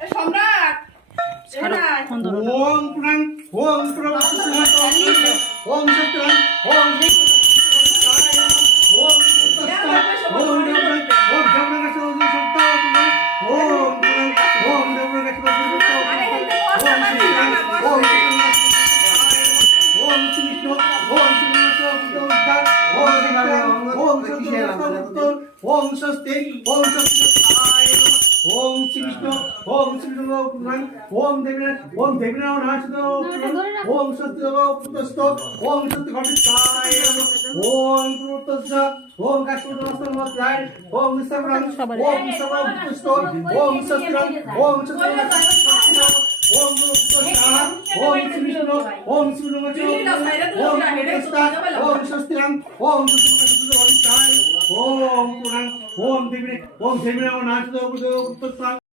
সম্রাট ওম পুরাং ওম প্রভুস্মত ওম সত্যং ওম ওম ওম দেবং ওম দেবং সত্য ওম পুরাং ওম দেবং সত্য ওম ওম কৃষ্ণ ওম কৃষ্ণ ওম সত্য ওম স্বস্তি ওম সত্য ओम श्री विष्णु ओम श्री भगवान ओम देवीना नाचतो ओम सत्य पुतस्तो ओम सत्य घटिताय ओम पुतस्स ओम काष्ठोदस्तमोत्ताय ओम निस्तमरं ओम निस्तमरं पुतस्तो ओम सत्यं ओम सत्यं ओम पुतस्सा ओम श्री विष्णु ओम श्री भगवान ओम पुतस्सा ओम सत्यं ओम सत्यं घटिताय ओम पुराण ओम देवीना नाचतो